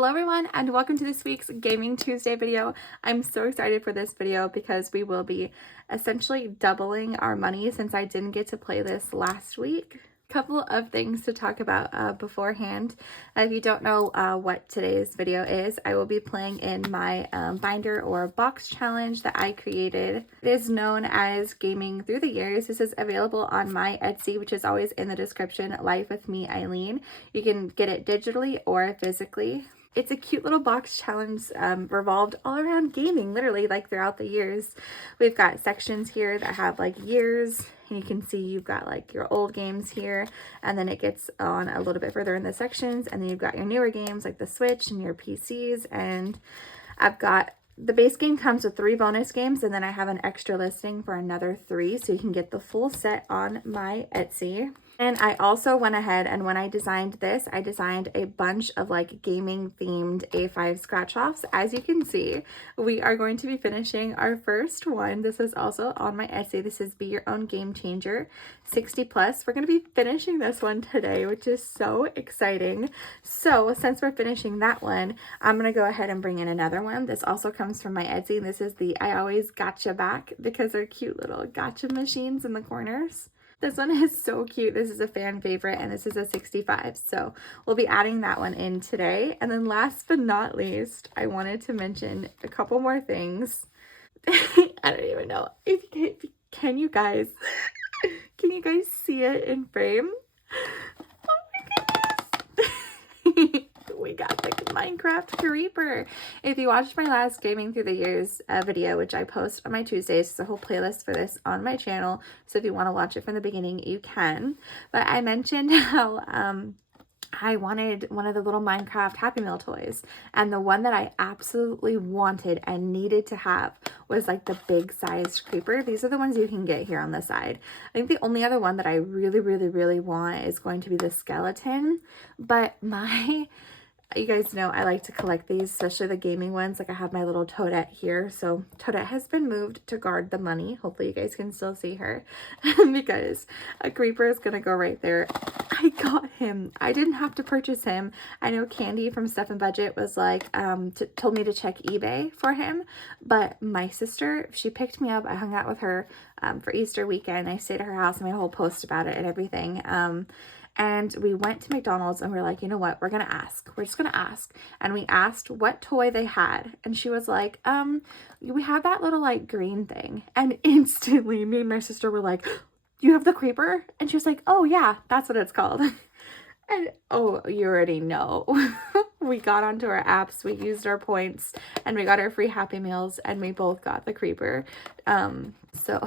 Hello everyone and welcome to this week's Gaming Tuesday video. I'm so excited for this video because we will be essentially doubling our money since I didn't get to play this last week. Couple of things to talk about beforehand. If you don't know what today's video is, I will be playing in my binder or box challenge that I created. It is known as Gaming Through the Years. This is available on my Etsy, which is always in the description, Lifewithmme Eileen. You can get it digitally or physically. It's a cute little box challenge revolved all around gaming, literally, like throughout the years. We've got sections here that have like years, and you can see you've got like your old games here, and then it gets on a little bit further in the sections, and then you've got your newer games like the Switch and your PCs, and I've got the base game comes with 3 bonus games, and then I have an extra listing for another 3, so you can get the full set on my Etsy. And I also went ahead and when I designed this, I designed a bunch of like gaming themed A5 scratch offs. As you can see, we are going to be finishing our first one. This is also on my Etsy. This is Be Your Own Game Changer 60 plus. We're going to be finishing this one today, which is so exciting. So since we're finishing that one, I'm going to go ahead and bring in another one. This also comes from my Etsy. This is the I Always Gotcha Back because they're cute little gotcha machines in the corners. This one is so cute. This is a fan favorite, and this is a 65. So we'll be adding that one in today. And then last but not least, I wanted to mention a couple more things. I don't even know if can you guys see it in frame? Oh my goodness. We got the Minecraft creeper. If you watched my last Gaming Through the Years video, which I post on my Tuesdays, there's a whole playlist for this on my channel, so if you want to watch it from the beginning, you can. But I mentioned how I wanted one of the little Minecraft Happy Meal toys, and the one that I absolutely wanted and needed to have was like the big sized creeper. These are the ones you can get here on the side. I think the only other one that I really want is going to be the skeleton, but you guys know I like to collect these, especially the gaming ones. Like I have my little Toadette here. So Toadette has been moved to guard the money. Hopefully you guys can still see her because a creeper is going to go right there. I got him. I didn't have to purchase him. I know Candy from Stuff and Budget was like, told me to check eBay for him. But my sister, she picked me up. I hung out with her for Easter weekend. I stayed at her house and made a whole post about it and everything. And we went to McDonald's and we were like, you know what, we're going to ask. We're just going to ask. And we asked what toy they had. And she was like, we have that little like green thing. And instantly me and my sister were like, you have the creeper? And she was like, oh yeah, that's what it's called. And oh, you already know. We got onto our apps, we used our points, and we got our free Happy Meals, and we both got the creeper. So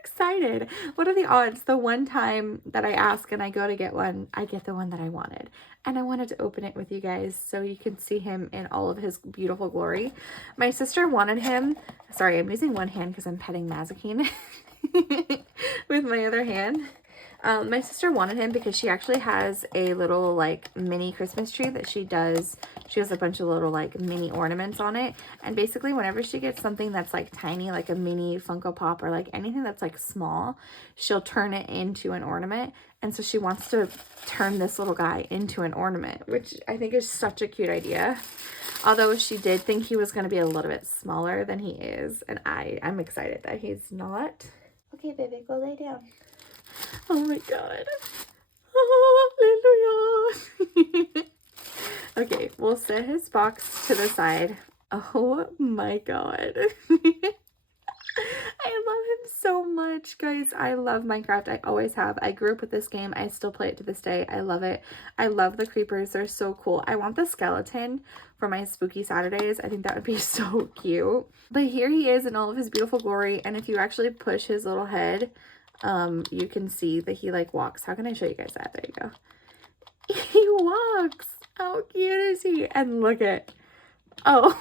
excited. What are the odds? The one time that I ask and I go to get one, I get the one that I wanted. And I wanted to open it with you guys so you can see him in all of his beautiful glory. My sister wanted him. Sorry, I'm using one hand because I'm petting Mazikeen with my other hand. My sister wanted him because she actually has a little like mini Christmas tree that she does. She has a bunch of little like mini ornaments on it. And basically whenever she gets something that's like tiny, like a mini Funko Pop or like anything that's like small, she'll turn it into an ornament. And so she wants to turn this little guy into an ornament, which I think is such a cute idea. Although she did think he was going to be a little bit smaller than he is. And I'm excited that he's not. Okay, baby, go lay down. Oh my god. Hallelujah. Okay, we'll set his box to the side. Oh my god. I love him so much, guys. I love Minecraft. I always have. I grew up with this game. I still play it to this day. I love it. I love the creepers. They're so cool. I want the skeleton for my spooky Saturdays. I think that would be so cute. But here he is in all of his beautiful glory. And if you actually push his little head, you can see that he like walks. How can I show you guys that? There you go. He walks. How cute is he? And look at, oh,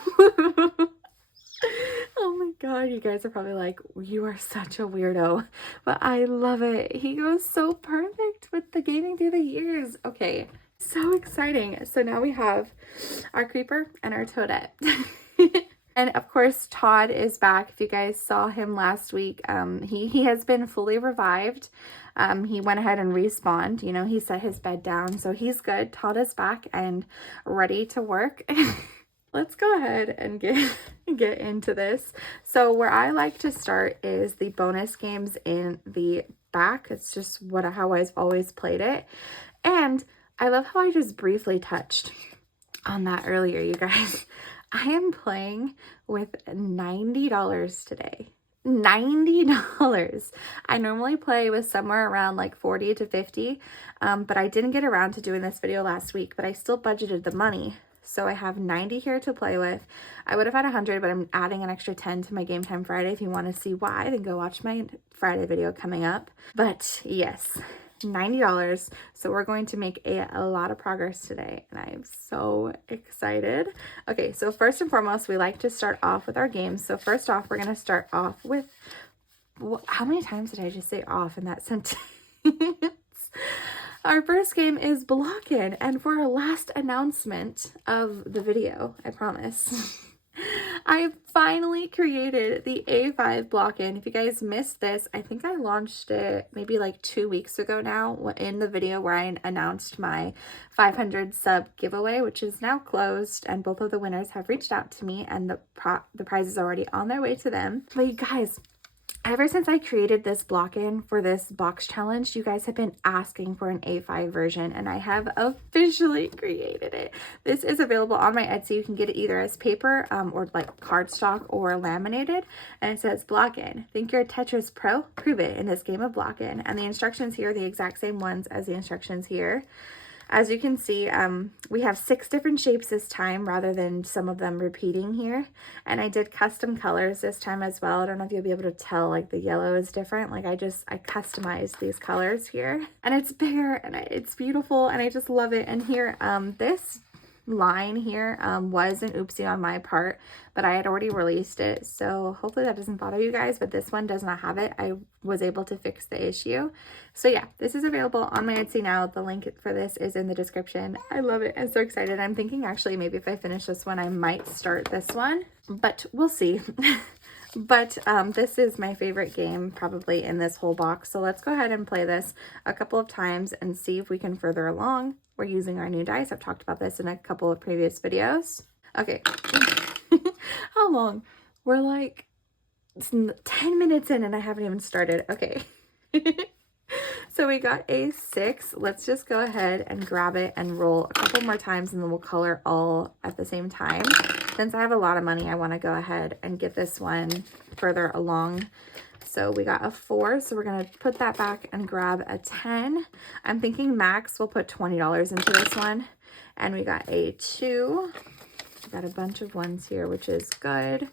oh my god, you guys are probably like, you are such a weirdo, but I love it. He goes so perfect with the Gaming Through the Years. Okay, so exciting. So now we have our creeper and our Toadette. And of course, Todd is back. If you guys saw him last week, he has been fully revived. He went ahead and respawned. You know, he set his bed down, so he's good. Todd is back and ready to work. Let's go ahead and get into this. So where I like to start is the bonus games in the back. It's just how I've always played it. And I love how I just briefly touched on that earlier, you guys. I am playing with $90 today. $90. I normally play with somewhere around like 40 to 50, but I didn't get around to doing this video last week, but I still budgeted the money. So I have 90 here to play with. I would have had 100, but I'm adding an extra 10 to my Game Time Friday. If you want to see why, then go watch my Friday video coming up. But yes, $90. So we're going to make a lot of progress today, and I am so excited. Okay, so first and foremost, we like to start off with our games. So first off, we're going to start off with, how many times did I just say off in that sentence? Our first game is Block-In, and for our last announcement of the video, I promise, I finally created the A5 Block-In. If you guys missed this, I think I launched it maybe like 2 weeks ago now in the video where I announced my 500 sub giveaway, which is now closed, and both of the winners have reached out to me, and the prize is already on their way to them. But you guys, ever since I created this Block-In for this box challenge, you guys have been asking for an A5 version, and I have officially created it. This is available on my Etsy. You can get it either as paper or like cardstock or laminated, and it says Block-In. Think you're a Tetris pro? Prove it in this game of Block-In. And the instructions here are the exact same ones as the instructions here. As you can see, we have 6 different shapes this time rather than some of them repeating here. And I did custom colors this time as well. I don't know if you'll be able to tell, like the yellow is different. Like I customized these colors here, and it's bigger and it's beautiful and I just love it. And here, this line here was an oopsie on my part, but I had already released it, so hopefully that doesn't bother you guys. But this one does not have it. I was able to fix the issue. So yeah, this is available on my Etsy now. The link for this is in the description. I love it. I'm so excited. I'm thinking actually maybe if I finish this one I might start this one, but we'll see. But this is my favorite game probably in this whole box. So let's go ahead and play this a couple of times and see if we can further along. We're using our new dice. I've talked about this in a couple of previous videos. Okay. How long? We're like 10 minutes in and I haven't even started. Okay. So we got a 6. Let's just go ahead and grab it and roll a couple more times, and then we'll color all at the same time. Since I have a lot of money, I want to go ahead and get this one further along. So we got a 4, so we're going to put that back and grab a 10. I'm thinking max we'll put $20 into this one. And we got a 2. We got a bunch of 1s here, which is good.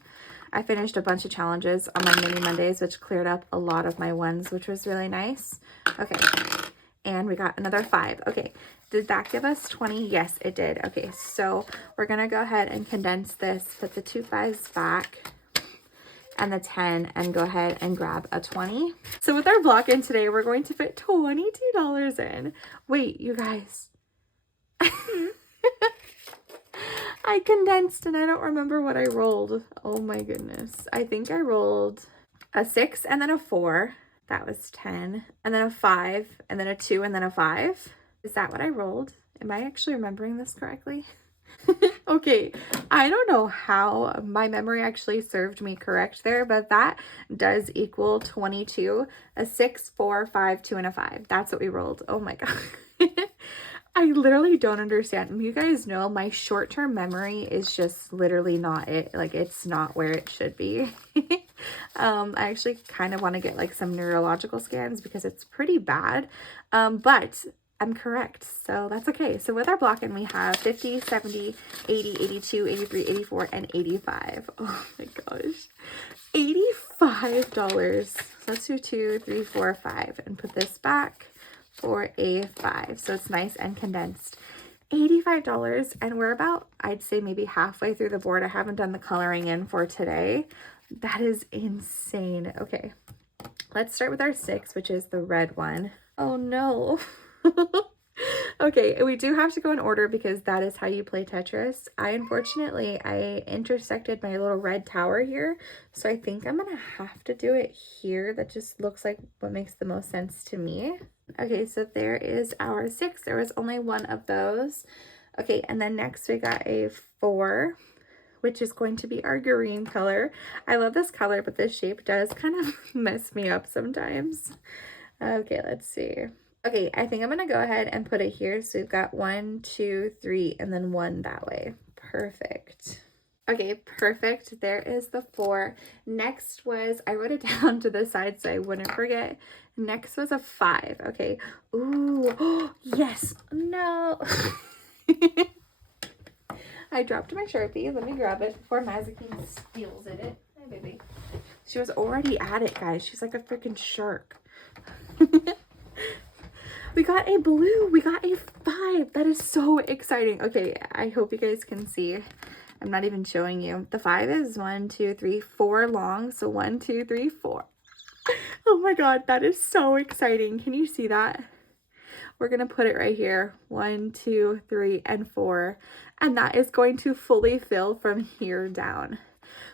I finished a bunch of challenges on my mini Mondays, which cleared up a lot of my 1s, which was really nice. Okay, and we got another 5. Okay, did that give us 20? Yes, it did. Okay, so we're going to go ahead and condense this, put the 2 5s back and the 10, and go ahead and grab a 20. So with our Block-In today, we're going to put $22 in. Wait, you guys. I condensed and I don't remember what I rolled. Oh my goodness. I think I rolled a 6 and then a 4. That was 10. And then a 5 and then a 2 and then a 5. Is that what I rolled? Am I actually remembering this correctly? Okay, I don't know how my memory actually served me correct there, but that does equal 22. A 6, 4, 5, 2, and a 5. That's what we rolled. Oh my god. I literally don't understand. You guys know my short-term memory is just literally not it. Like, it's not where it should be. I actually kind of want to get like some neurological scans because it's pretty bad. But I'm correct, so that's okay. So with our Block-In, we have 50, 70, 80, 82, 83, 84, and 85. Oh my gosh. $85. So let's do 2, 3, 4, 5, and put this back for a 5. So it's nice and condensed. $85, and we're about, I'd say maybe halfway through the board. I haven't done the coloring in for today. That is insane. Okay, let's start with our 6, which is the red one. Oh no. Okay, we do have to go in order because that is how you play Tetris. Unfortunately, I intersected my little red tower here, so I think I'm gonna have to do it here. That just looks like what makes the most sense to me. Okay, so there is our 6. There was only one of those. Okay, and then next we got a 4, which is going to be our green color. I love this color, but this shape does kind of mess me up sometimes. Okay, let's see. Okay, I think I'm gonna go ahead and put it here. So we've got 1, 2, 3, and then 1 that way. Perfect. Okay, perfect. There is the 4. Next was, I wrote it down to the side so I wouldn't forget. Next was a 5. Okay. Ooh, oh, yes. No. I dropped my Sharpie. Let me grab it before Mazikeen steals it. Hi, baby. She was already at it, guys. She's like a freaking shark. We got a blue. We got a 5. That is so exciting. Okay, I hope you guys can see. I'm not even showing you. The 5 is 1, 2, 3, 4 long. So 1, 2, 3, 4. Oh my God, that is so exciting. Can you see that? We're going to put it right here. 1, 2, 3, and 4. And that is going to fully fill from here down.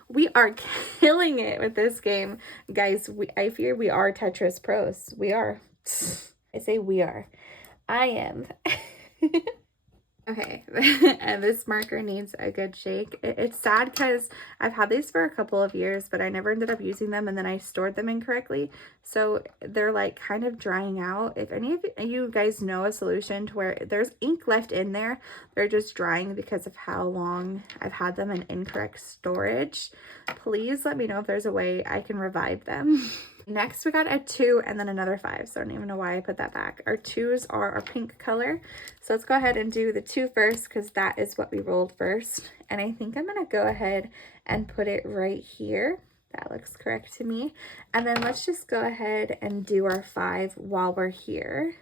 We are killing it with this game. Guys, I fear we are Tetris pros. We are. I say we are. I am. Okay, and this marker needs a good shake. It's sad because I've had these for a couple of years, but I never ended up using them, and then I stored them incorrectly. So they're like kind of drying out. If any of you guys know a solution to where there's ink left in there, they're just drying because of how long I've had them in incorrect storage, please let me know if there's a way I can revive them. Next, we got a 2 and then another 5. So I don't even know why I put that back. Our 2s are our pink color. So let's go ahead and do the 2 first because that is what we rolled first. And I think I'm going to go ahead and put it right here. That looks correct to me. And then let's just go ahead and do our 5 while we're here.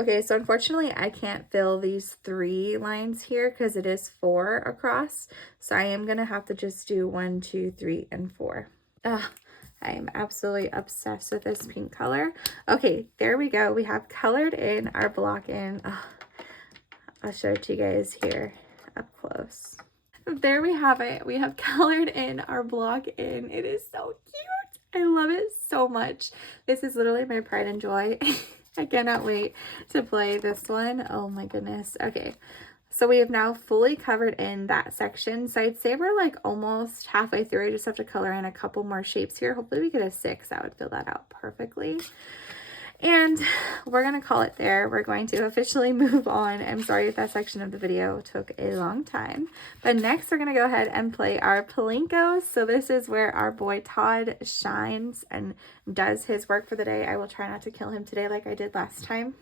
Okay, so unfortunately I can't fill these 3 lines here because it is 4 across. So I am going to have to just do 1, 2, 3, and 4. I am absolutely obsessed with this pink color. Okay, there we go. We have colored in our block in. I'll show it to you guys here up close. There we have it. We have colored in our block in. It is so cute. I love it so much. This is literally my pride and joy. I cannot wait to play this one. Oh my goodness. Okay. So we have now fully covered in that section. So I'd say we're like almost halfway through. I just have to color in a couple more shapes here. Hopefully we get a 6. That would fill that out perfectly. And we're going to call it there. We're going to officially move on. I'm sorry if that section of the video took a long time. But next we're going to go ahead and play our Plinko. So this is where our boy Todd shines and does his work for the day. I will try not to kill him today like I did last time.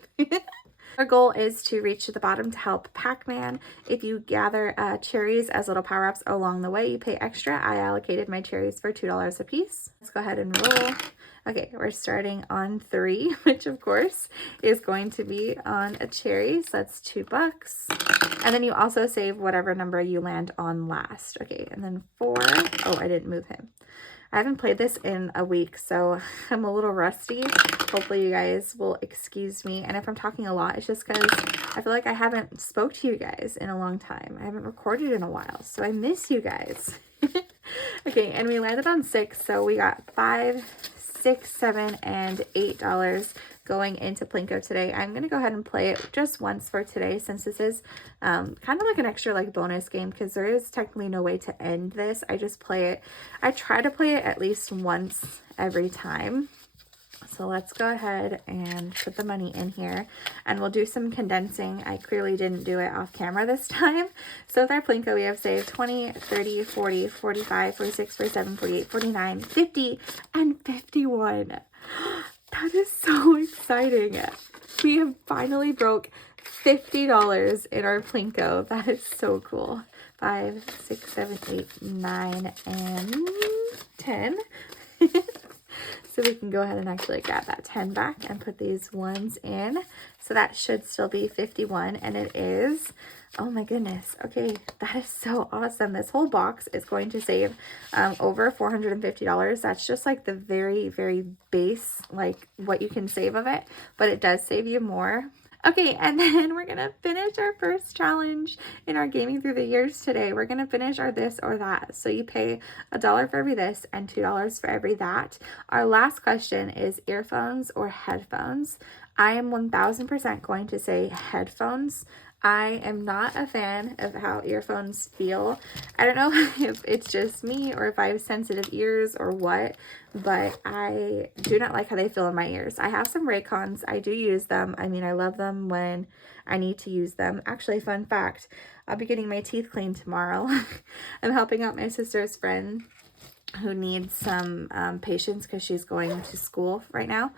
Our goal is to reach to the bottom to help Pac-Man. If you gather cherries as little power-ups along the way, you pay extra. I allocated my cherries for $2 a piece. Let's go ahead and roll. Okay, we're starting on 3, which of course is going to be on a cherry. So that's $2. And then you also save whatever number you land on last. Okay, and then 4. Oh, I didn't move him. I haven't played this in a week, so I'm a little rusty. Hopefully you guys will excuse me. And if I'm talking a lot, it's just because I feel like I haven't spoke to you guys in a long time. I haven't recorded in a while, so I miss you guys. Okay, and we landed on 6, so we got 5, 6, 7, and $8 going into Plinko today. I'm going to go ahead and play it just once for today since this is kind of like an extra like bonus game because there is technically no way to end this. I just play it. I try to play it at least once every time. So let's go ahead and put the money in here and we'll do some condensing. I clearly didn't do it off camera this time. So with our Plinko, we have saved 20, 30, 40, 45, 46, 47, 48, 49, 50, and 51. That is so exciting. We have finally broke $50 in our Plinko. That is so cool. 5, 6, 7, 8, 9, and 10. So we can go ahead and actually grab that 10 back and put these ones in. So that should still be 51, and it is. Oh my goodness. Okay, that is so awesome. This whole box is going to save over $450. That's just like the very, very base, like what you can save of it, but it does save you more. Okay, and then we're gonna finish our first challenge in our gaming through the years today. We're gonna finish our this or that. So you pay $1 for every this and $2 for every that. Our last question is earphones or headphones. I am 1000% going to say headphones. I am not a fan of how earphones feel. I don't know if it's just me or if I have sensitive ears or what, but I do not like how they feel in my ears. I have some Raycons. I do use them. I mean, I love them when I need to use them. Actually, fun fact, I'll be getting my teeth cleaned tomorrow. I'm helping out my sister's friend who needs some patience because she's going to school right now.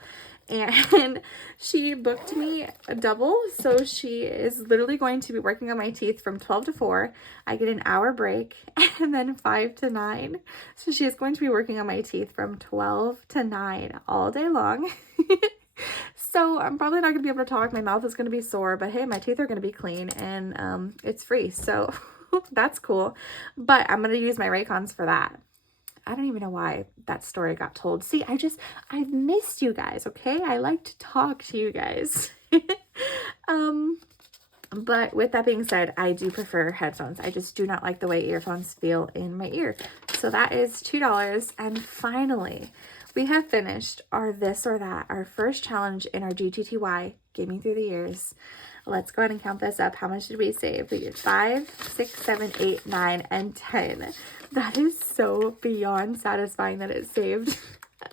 And she booked me a double, so she is literally going to be working on my teeth from 12 to 4. I get an hour break, and then 5 to 9. So she is going to be working on my teeth from 12 to 9 all day long. So I'm probably not going to be able to talk. My mouth is going to be sore, but hey, my teeth are going to be clean, and it's free, so that's cool. But I'm going to use my Raycons for that. I don't even know why that story got told. See, I've missed you guys, okay? I like to talk to you guys. But with that being said, I do prefer headphones. I just do not like the way earphones feel in my ear. So that is $2. And finally, we have finished our this or that, our first challenge in our GTTY, Gaming Through the Years. Let's go ahead and count this up. How much did we save? We did 5, 6, 7, 8, 9, and 10. That is so beyond satisfying that it saved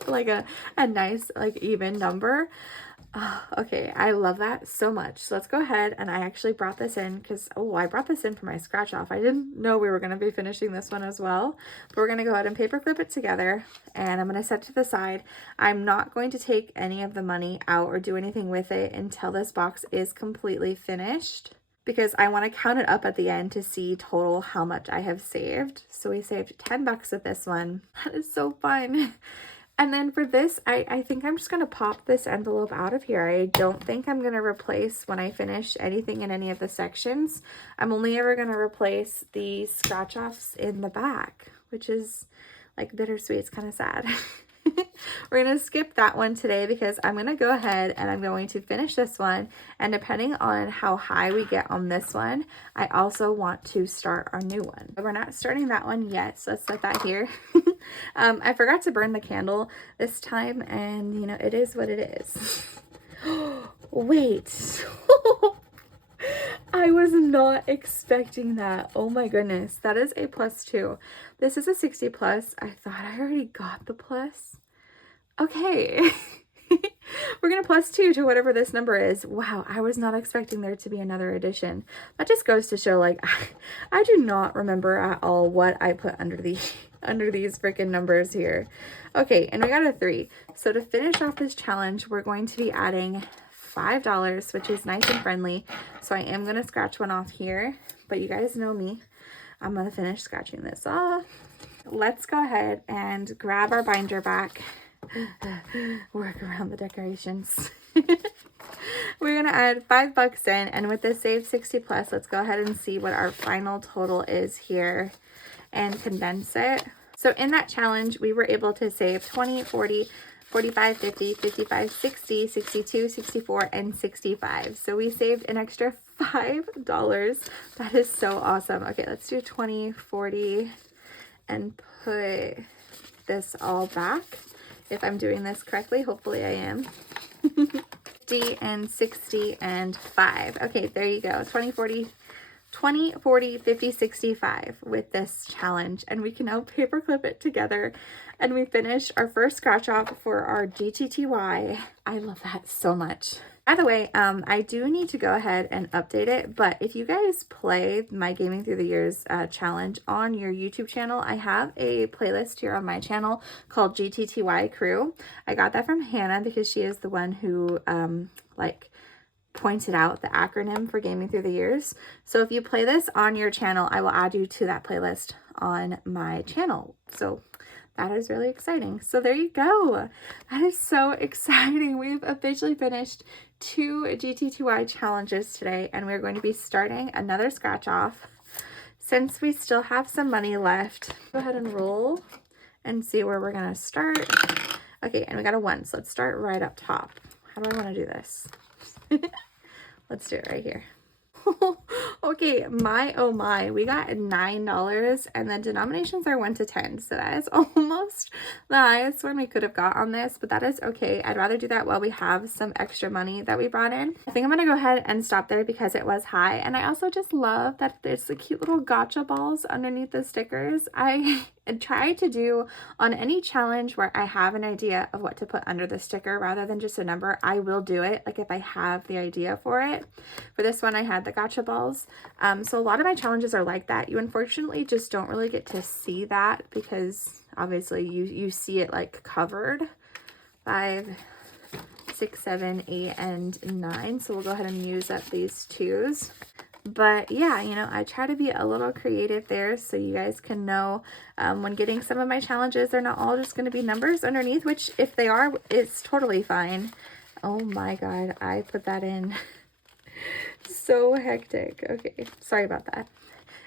like a nice, like, even number. Oh, okay, I love that so much. So let's go ahead, and I actually brought this in because, I brought this in for my scratch off. I didn't know we were going to be finishing this one as well, but we're going to go ahead and paper clip it together, and I'm going to set it to the side. I'm not going to take any of the money out or do anything with it until this box is completely finished, because I want to count it up at the end to see total how much I have saved. So we saved $10 with this one. That is so fun. And then for this, I think I'm just going to pop this envelope out of here. I don't think I'm going to replace, when I finish anything in any of the sections, I'm only ever going to replace the scratch offs in the back, which is like bittersweet. It's kind of sad. We're going to skip that one today because I'm going to go ahead and I'm going to finish this one. And depending on how high we get on this one, I also want to start our new one. We're not starting that one yet, so let's set that here. I forgot to burn the candle this time, and you know, it is what it is. Wait. I was not expecting that. Oh my goodness. That is a +2. This is a 60 plus. I thought I already got the plus. Okay. We're going to +2 to whatever this number is. Wow, I was not expecting there to be another addition. That just goes to show, like, I do not remember at all what I put under these freaking numbers here. Okay, and we got a 3. So to finish off this challenge, we're going to be adding $5, which is nice and friendly. So I am going to scratch one off here, but you guys know me. I'm going to finish scratching this off. Let's go ahead and grab our binder back. Work around the decorations. We're going to add $5 in, and with this save 60 plus, let's go ahead and see what our final total is here and condense it. So in that challenge, we were able to save 20, 40, 45, 50, 55, 60, 62, 64, and 65. So we saved an extra $5. That is so awesome. Okay, let's do 20, 40, and put this all back. If I'm doing this correctly, hopefully I am. 50 and 60 and 5. Okay, there you go. 20, 40, 50, 65 with this challenge. And we can now paper clip it together. And we finished our first scratch off for our GTTY. I love that so much. By the way, I do need to go ahead and update it, but if you guys play my Gaming Through the Years challenge on your YouTube channel, I have a playlist here on my channel called GTTY Crew. I got that from Hannah because she is the one who pointed out the acronym for Gaming Through the Years. So if you play this on your channel, I will add you to that playlist on my channel. So that is really exciting. So there you go. That is so exciting. We've officially finished 2 GTTY challenges today, and we're going to be starting another scratch off. Since we still have some money left, go ahead and roll and see where we're going to start. Okay, and we got a 1, so let's start right up top. How do I want to do this? Let's do it right here. Okay, my oh my, we got $9 and the denominations are 1 to 10, so that is almost the highest one we could have got on this, but that is okay. I'd rather do that while we have some extra money that we brought in. I think I'm gonna go ahead and stop there because it was high, and I also just love that there's the cute little gotcha balls underneath the stickers. I try to do on any challenge where I have an idea of what to put under the sticker rather than just a number. I will do it, like if I have the idea for it. For this one, I had the gotcha balls. So a lot of my challenges are like that. You unfortunately just don't really get to see that because obviously you see it like covered. 5, 6, 7, 8, and 9. So we'll go ahead and use up these 2s. But yeah, you know, I try to be a little creative there so you guys can know when getting some of my challenges, they're not all just going to be numbers underneath, which if they are, it's totally fine. Oh my God, I put that in. So hectic. Okay, sorry about that.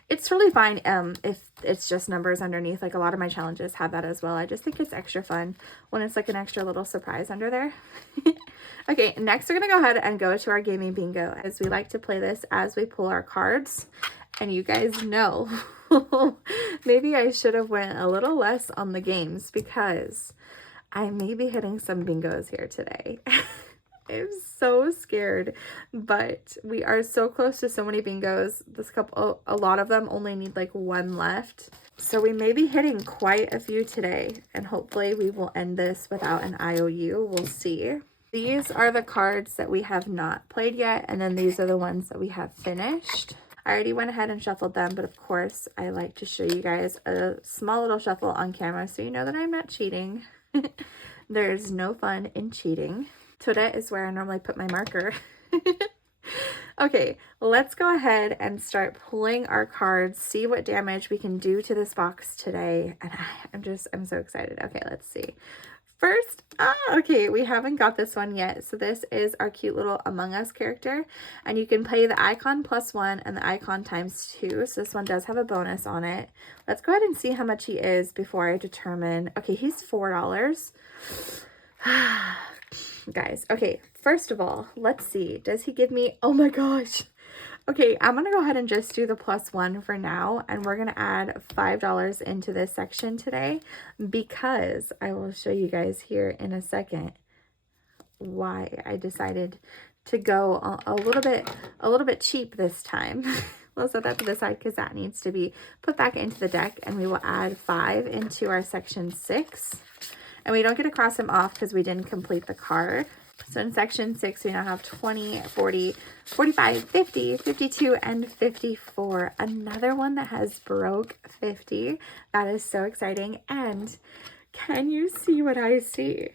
It's totally fine if it's just numbers underneath. Like a lot of my challenges have that as well. I just think it's extra fun when it's like an extra little surprise under there. Okay, next we're gonna go ahead and go to our gaming bingo, as we like to play this as we pull our cards. And you guys know, maybe I should have went a little less on the games because I may be hitting some bingos here today. I'm so scared, but we are so close to so many bingos. This couple, a lot of them only need like 1 left. So we may be hitting quite a few today, and hopefully we will end this without an IOU. We'll see. These are the cards that we have not played yet, and then these are the ones that we have finished. I already went ahead and shuffled them, but of course I like to show you guys a small little shuffle on camera so you know that I'm not cheating. There's no fun in cheating. Toadette is where I normally put my marker. Okay, let's go ahead and start pulling our cards, see what damage we can do to this box today. And I'm so excited. Okay, let's see. First, okay, we haven't got this one yet. So this is our cute little Among Us character. And you can play the icon +1 and the icon ×2. So this one does have a bonus on it. Let's go ahead and see how much he is before I determine. Okay, he's $4. Guys, okay, first of all, let's see. Does he give me, oh my gosh. Okay, I'm gonna go ahead and just do the +1 for now, and we're gonna add $5 into this section today because I will show you guys here in a second why I decided to go a little bit cheap this time. We'll set that to the side because that needs to be put back into the deck, and we will add 5 into our section 6. And we don't get to cross them off because we didn't complete the card. So in section 6, we now have 20, 40, 45, 50, 52, and 54. Another one that has broke 50. That is so exciting. And can you see what I see?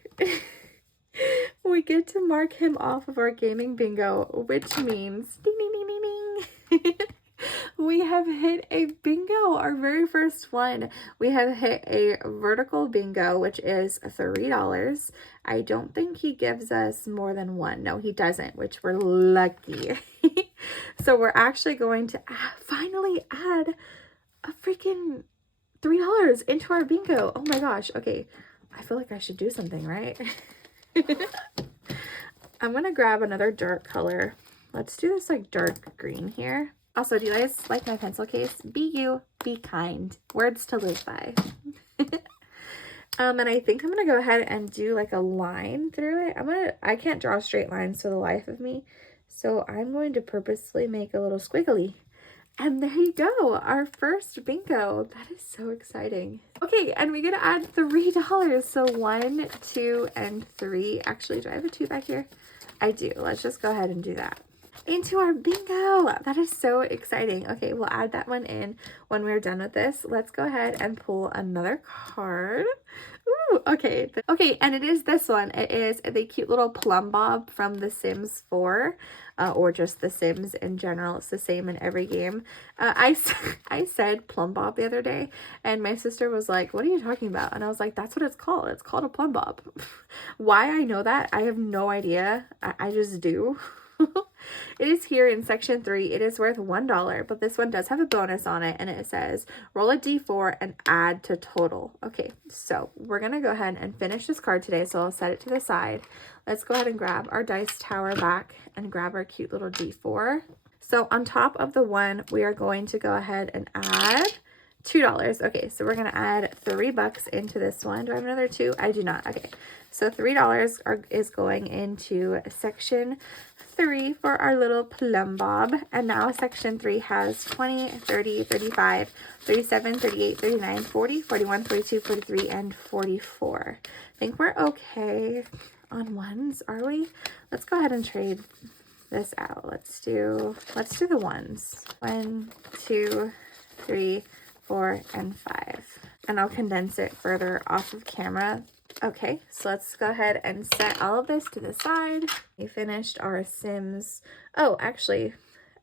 We get to mark him off of our gaming bingo, which means ding, ding, ding, ding, ding. We have hit a bingo, our very first one. We have hit a vertical bingo, which is $3. I don't think he gives us more than 1. No, he doesn't, which we're lucky. So we're actually going to finally add a freaking $3 into our bingo. Oh my gosh. Okay, I feel like I should do something, right? I'm gonna grab another dark color. Let's do this like dark green here. Also, do you guys like my pencil case? Be you, be kind. Words to live by. And I think I'm going to go ahead and do like a line through it. I can't draw straight lines for the life of me. So I'm going to purposely make a little squiggly. And there you go, our first bingo. That is so exciting. Okay, and we get to add $3. So 1, 2, and 3. Actually, do I have a 2 back here? I do. Let's just go ahead and do that. Into our bingo. That is so exciting. Okay, we'll add that one in when we're done with this. Let's go ahead and pull another card. Ooh, okay. Okay, and it is this one. It is the cute little Plum Bob from The Sims 4, or just The Sims in general. It's the same in every game. I said Plum Bob the other day, and my sister was like, "What are you talking about?" And I was like, "That's what it's called. It's called a Plum Bob." Why I know that, I have no idea. I just do. It is here in section 3. It is worth $1, but this one does have a bonus on it, and it says roll a d4 and add to total. Okay, so we're gonna go ahead and finish this card today, so I'll set it to the side. Let's go ahead and grab our dice tower back and grab our cute little d4. So on top of the 1, we are going to go ahead and add $2. Okay, so we're gonna add $3 into this one. Do I have another 2? I do not. Okay, so $3 is going into section 3 for our little plum bob. And now section 3 has 20, 30, 35, 37, 38, 39, 40, 41, 42, 43, and 44. I think we're okay on ones, are we? Let's go ahead and trade this out. Let's do the ones. 1, 2, 3, 4, and 5. And I'll condense it further off of camera. Okay, so let's go ahead and set all of this to the side. We finished our Sims. Oh, actually,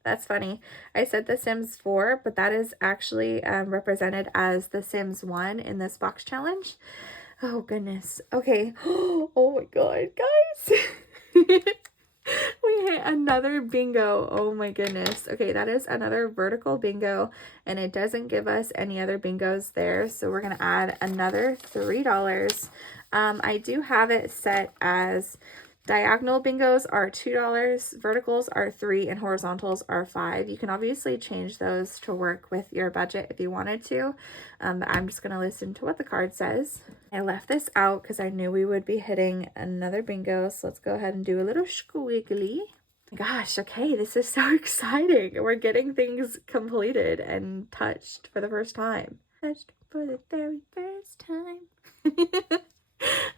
that's funny. I said the Sims 4, but that is actually represented as the Sims 1 in this box challenge. Oh, goodness. Okay. Oh, my God, guys. We hit another bingo. Oh my goodness. Okay, that is another vertical bingo, and it doesn't give us any other bingos there, so we're gonna add another $3. I do have it set as diagonal bingos are $2, verticals are $3, and horizontals are $5. You can obviously change those to work with your budget if you wanted to, but I'm just gonna listen to what the card says. I left this out because I knew we would be hitting another bingo, so let's go ahead and do a little squiggly. Gosh, okay, this is so exciting. We're getting things completed and touched for the first time. Touched for the very first time.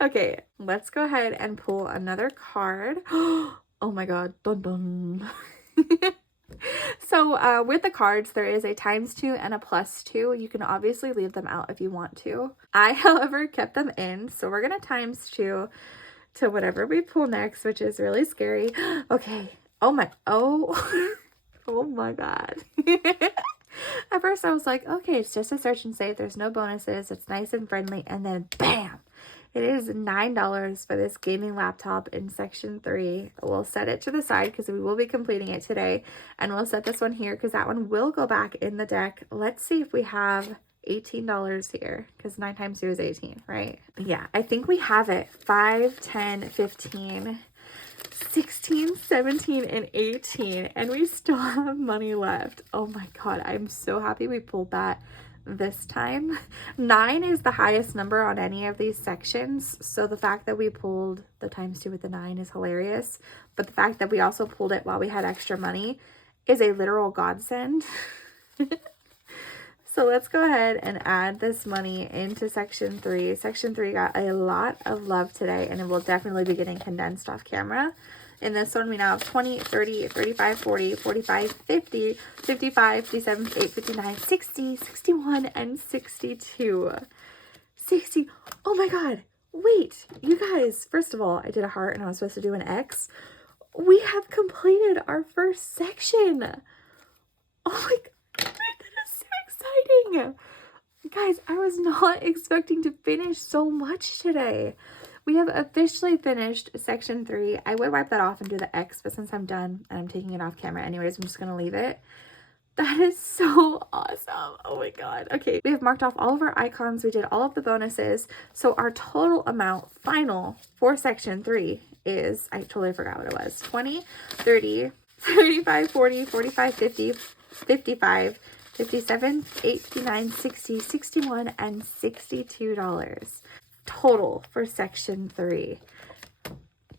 Okay, let's go ahead and pull another card. Oh my God, dun dun. So with the cards, there is a ×2 and a +2. You can obviously leave them out if you want to. I, however, kept them in, so we're gonna ×2 to whatever we pull next, which is really scary. Okay. Oh my God. At first I was like, okay, it's just a search and save. There's no bonuses. It's nice and friendly. And then bam, it is $9 for this gaming laptop in section 3. We'll set it to the side because we will be completing it today. And we'll set this one here because that one will go back in the deck. Let's see if we have $18 here, because 9 times 2 is 18, right? Yeah, I think we have it. 5, 10, 15, 16, 17, and 18, and we still have money left. Oh my God, I'm so happy we pulled that this time. 9 is the highest number on any of these sections, so the fact that we pulled the ×2 with the 9 is hilarious, but the fact that we also pulled it while we had extra money is a literal godsend. So let's go ahead and add this money into section 3. Section 3 got a lot of love today, and it will definitely be getting condensed off camera. In this one, we now have 20, 30, 35, 40, 45, 50, 55, 57, 58, 59, 60, 61, and 62. 60. Oh my God. Wait, you guys. First of all, I did a heart and I was supposed to do an X. We have completed our first section. Oh my God. Exciting. Guys, I was not expecting to finish so much today. We have officially finished section 3. I would wipe that off and do the X, but since I'm done and I'm taking it off camera anyways, I'm just going to leave it. That is so awesome. Oh my God. Okay, we have marked off all of our icons. We did all of the bonuses. So our total amount final for section 3 is, I totally forgot what it was, 20, 30, 35, 40, 45, 50, 55, 57, 89, 60, 61, and $62 total for section 3.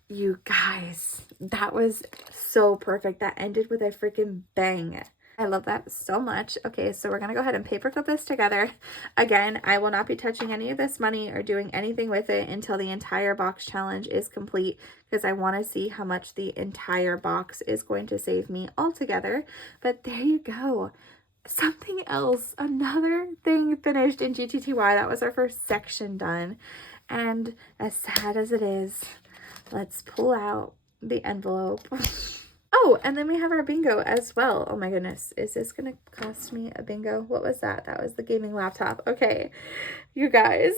You guys, that was so perfect. That ended with a freaking bang. I love that so much. Okay, so we're gonna go ahead and paperclip this together. Again, I will not be touching any of this money or doing anything with it until the entire box challenge is complete, because I want to see how much the entire box is going to save me altogether. But there you go. Something else, another thing finished in GTTY. That was our first section done. And as sad as it is, let's pull out the envelope. Oh, and then we have our bingo as well. Oh my goodness, is this gonna cost me a bingo? What was that? That was the gaming laptop. Okay, you guys.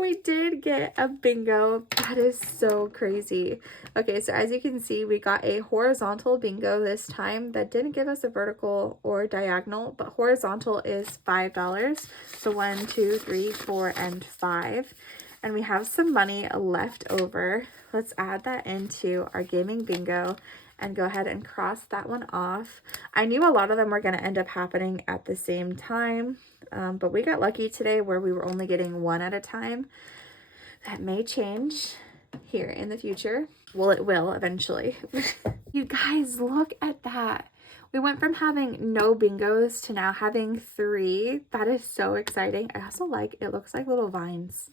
We did get a bingo. That is so crazy. Okay, so as you can see, we got a horizontal bingo this time that didn't give us a vertical or diagonal, but horizontal is $5. So 1, 2, 3, 4, and 5. And we have some money left over. Let's add that into our gaming bingo and go ahead and cross that one off. I knew a lot of them were going to end up happening at the same time, but we got lucky today where we were only getting one at a time. That may change here in the future. Well, it will eventually. You guys, look at that. We went from having no bingos to now having 3. That is so exciting. I also like, it looks like little vines.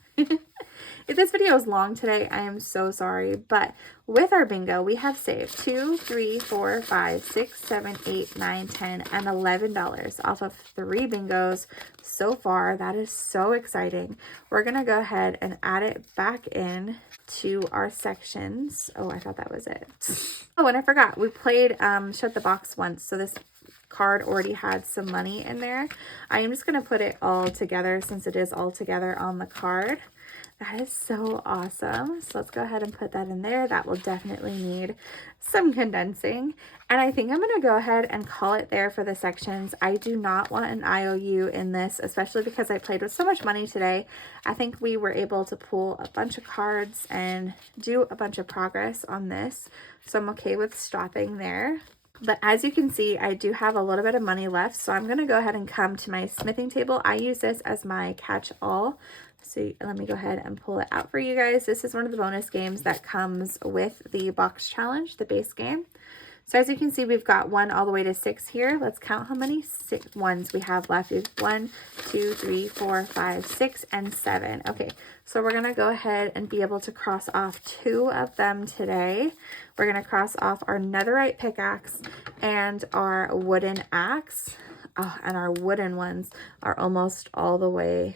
If this video is long today, I am so sorry, but with our bingo, we have saved 2, 3, 4, 5, 6, 7, 8, 9, 10, and $11 off of 3 bingos so far. That is so exciting. We're going to go ahead and add it back in to our sections. Oh, I thought that was it. Oh, and I forgot, we played Shut the Box once, so this card already had some money in there. I am just going to put it all together since it is all together on the card. That is so awesome. So let's go ahead and put that in there. That will definitely need some condensing. And I think I'm going to go ahead and call it there for the sections. I do not want an IOU in this, especially because I played with so much money today. I think we were able to pull a bunch of cards and do a bunch of progress on this. So I'm okay with stopping there. But as you can see, I do have a little bit of money left. So I'm going to go ahead and come to my smithing table. I use this as my catch-all. So let me go ahead and pull it out for you guys. This is one of the bonus games that comes with the box challenge, the base game. So as you can see, we've got 1 all the way to 6 here. Let's count how many 6 ones we have left. We have 1, 2, 3, 4, 5, 6, and 7. Okay, so we're gonna go ahead and be able to cross off 2 of them today. We're gonna cross off our netherite pickaxe and our wooden axe. Oh, and our wooden ones are almost all the way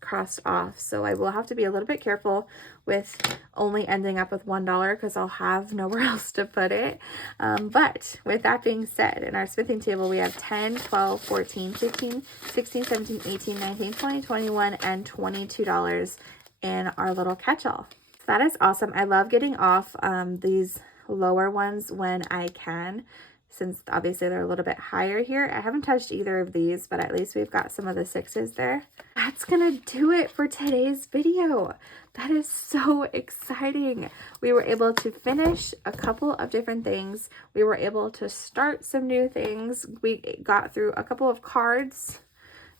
crossed off, so I will have to be a little bit careful with only ending up with $1 because I'll have nowhere else to put it. But with that being said, in our smithing table we have 10, 12, 14, 15, 16, 17, 18, 19, 20, 21, and $22 in our little catch-all. So that is awesome. I love getting off these lower ones when I can, since obviously they're a little bit higher here. I haven't touched either of these, but at least we've got some of the 6s there. That's gonna do it for today's video. That is so exciting. We were able to finish a couple of different things. We were able to start some new things. We got through a couple of cards,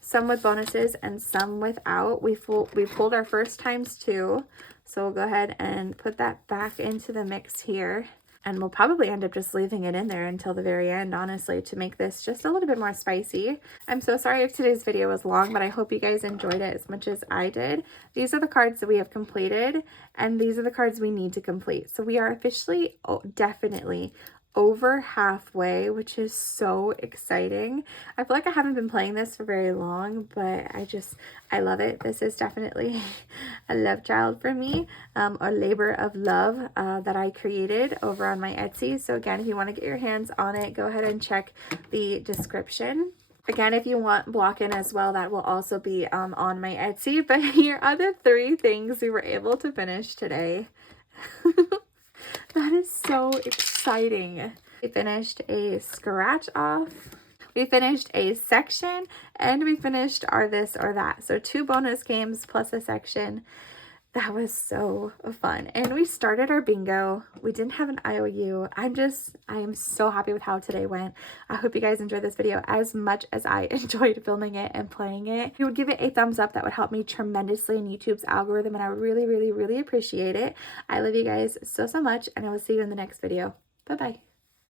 some with bonuses and some without. We pulled our first times 2. So we'll go ahead and put that back into the mix here. And we'll probably end up just leaving it in there until the very end, honestly, to make this just a little bit more spicy. I'm so sorry if today's video was long, but I hope you guys enjoyed it as much as I did. These are the cards that we have completed, and these are the cards we need to complete. So we are officially definitely over halfway, which is so exciting. I feel like I haven't been playing this for very long, but I love it. This is definitely a love child for me, a labor of love that I created over on my Etsy. So again, if you want to get your hands on it, go ahead and check the description. Again, if you want block-in as well, that will also be on my Etsy. But here are the 3 things we were able to finish today. That is so exciting. We finished a scratch off, we finished a section, and we finished our this or that. So 2 bonus games plus a section. That was so fun. And we started our bingo. We didn't have an IOU. I am so happy with how today went. I hope you guys enjoyed this video as much as I enjoyed filming it and playing it. If you would give it a thumbs up, that would help me tremendously in YouTube's algorithm, and I would really, really, really appreciate it. I love you guys so, so much, and I will see you in the next video. Bye-bye.